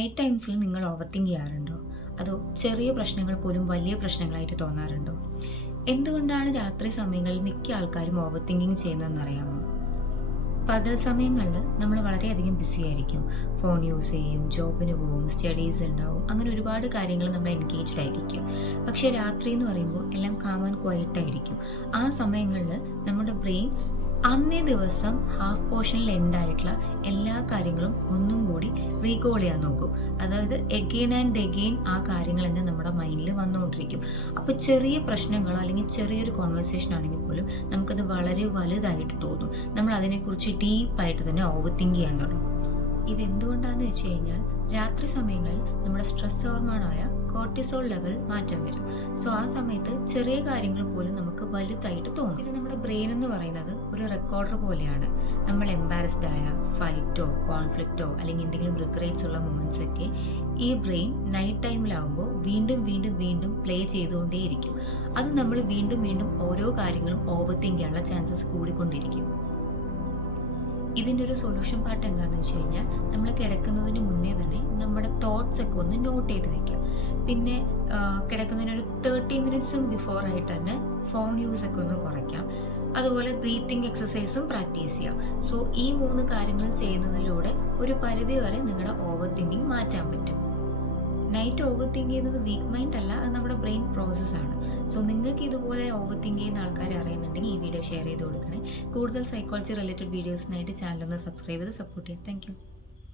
Night ടൈംസിൽ നിങ്ങൾ over think ചെയ്യാറുണ്ടോ? അതോ ചെറിയ പ്രശ്നങ്ങൾ പോലും വലിയ പ്രശ്നങ്ങളായിട്ട് തോന്നാറുണ്ടോ? എന്തുകൊണ്ടാണ് രാത്രി സമയങ്ങളിൽ മിക്ക ആൾക്കാരും ഓവർ തിങ്കിങ് ചെയ്യുന്നതെന്ന് അറിയാമോ? പകൽ സമയങ്ങളിൽ നമ്മൾ വളരെയധികം ബിസി ആയിരിക്കും. ഫോൺ യൂസ് ചെയ്യും, ജോബിന് പോവും, സ്റ്റഡീസ് ഉണ്ടാവും, അങ്ങനെ ഒരുപാട് കാര്യങ്ങൾ നമ്മൾ എൻഗേജ്ഡ് ആയിരിക്കും. പക്ഷേ രാത്രി എന്ന് പറയുമ്പോൾ എല്ലാം കാം ആൻഡ് ക്വയറ്റ് ആയിരിക്കും. ആ സമയങ്ങളിൽ നമ്മുടെ ബ്രെയിൻ അന്നേ ദിവസം ഹാഫ് പോർഷനിൽ എൻഡായിട്ടുള്ള എല്ലാ കാര്യങ്ങളും ഒന്നും കൂടി റീകോൾ ചെയ്യാൻ നോക്കും. അതായത് എഗെയിൻ ആൻഡ് എഗെയിൻ ആ കാര്യങ്ങൾ തന്നെ നമ്മുടെ മൈൻഡിൽ വന്നുകൊണ്ടിരിക്കും. അപ്പോൾ ചെറിയ പ്രശ്നങ്ങളോ അല്ലെങ്കിൽ ചെറിയൊരു കോൺവെർസേഷൻ ആണെങ്കിൽ പോലും നമുക്കത് വളരെ വലുതായിട്ട് തോന്നും. നമ്മൾ അതിനെക്കുറിച്ച് ഡീപ്പായിട്ട് തന്നെ ഓവർ തിങ്ക് ചെയ്യാൻ തുടങ്ങും. ഇതെന്തുകൊണ്ടാണെന്ന് വെച്ച് കഴിഞ്ഞാൽ രാത്രി സമയങ്ങളിൽ നമ്മുടെ സ്ട്രെസ് ഹോർമോണായ കോർട്ടിസോൾ ലെവൽ മാറ്റം വരും. സോ ആ സമയത്ത് ചെറിയ കാര്യങ്ങൾ പോലും നമുക്ക് വലുതായിട്ട് തോന്നും. പിന്നെ നമ്മുടെ ബ്രെയിൻ എന്ന് പറയുന്നത് ഒരു റെക്കോർഡർ പോലെയാണ്. നമ്മൾ എംബാരസ്ഡ് ആയ ഫൈറ്റോ കോൺഫ്ലിക്റ്റോ അല്ലെങ്കിൽ എന്തെങ്കിലും റിഗ്രറ്റ്സ് ഉള്ള മൊമെന്റ്സ് ഒക്കെ ഈ ബ്രെയിൻ നൈറ്റ് ടൈമിലാവുമ്പോൾ വീണ്ടും വീണ്ടും വീണ്ടും പ്ലേ ചെയ്തുകൊണ്ടേയിരിക്കും. അത് നമ്മൾ വീണ്ടും വീണ്ടും ഓരോ കാര്യങ്ങളും ഓവർ തിങ്ക് ചെയ്യാനുള്ള ചാൻസസ് കൂടിക്കൊണ്ടിരിക്കും. ഇതിൻ്റെ ഒരു സൊല്യൂഷൻ പാർട്ട് എന്താണെന്ന് വെച്ച് കഴിഞ്ഞാൽ നമ്മൾ കിടക്കുന്നതിന് മുന്നേ തന്നെ നമ്മുടെ തോട്ട്സ് ഒക്കെ ഒന്ന് നോട്ട് ചെയ്ത് വെക്കാം. പിന്നെ കിടക്കുന്നതിനൊരു 30 മിനിറ്റ്സും ബിഫോർ ആയിട്ട് തന്നെ ഫോൺ യൂസ് ഒക്കെ ഒന്ന് കുറയ്ക്കാം. അതുപോലെ ബ്രീത്തിങ് എക്സസൈസും പ്രാക്ടീസ് ചെയ്യാം. സോ ഈ 3 കാര്യങ്ങൾ ചെയ്യുന്നതിലൂടെ ഒരു പരിധി വരെ നിങ്ങളുടെ ഓവർ തിങ്കിങ് മാറ്റാൻ പറ്റും. നൈറ്റ് ഓവർ തിങ്ക് ചെയ്യുന്നത് വീക്ക് മൈൻഡ് അല്ല, അത് നമ്മുടെ ബ്രെയിൻ പ്രോസസ്സാണ്. സോ നിങ്ങൾക്ക് ഇതുപോലെ ഓവർ തിങ്ക് ചെയ്യുന്ന ആൾക്കാരെ അറിയുന്നുണ്ടെങ്കിൽ ഈ വീഡിയോ ഷെയർ ചെയ്ത് കൊടുക്കണേ. കൂടുതൽ സൈക്കോളജി റിലേറ്റഡ് വീഡിയോസിനായിട്ട് ചാനൽ ഒന്ന് സബ്സ്ക്രൈബ് ചെയ്ത് സപ്പോർട്ട് ചെയ്യാം. താങ്ക്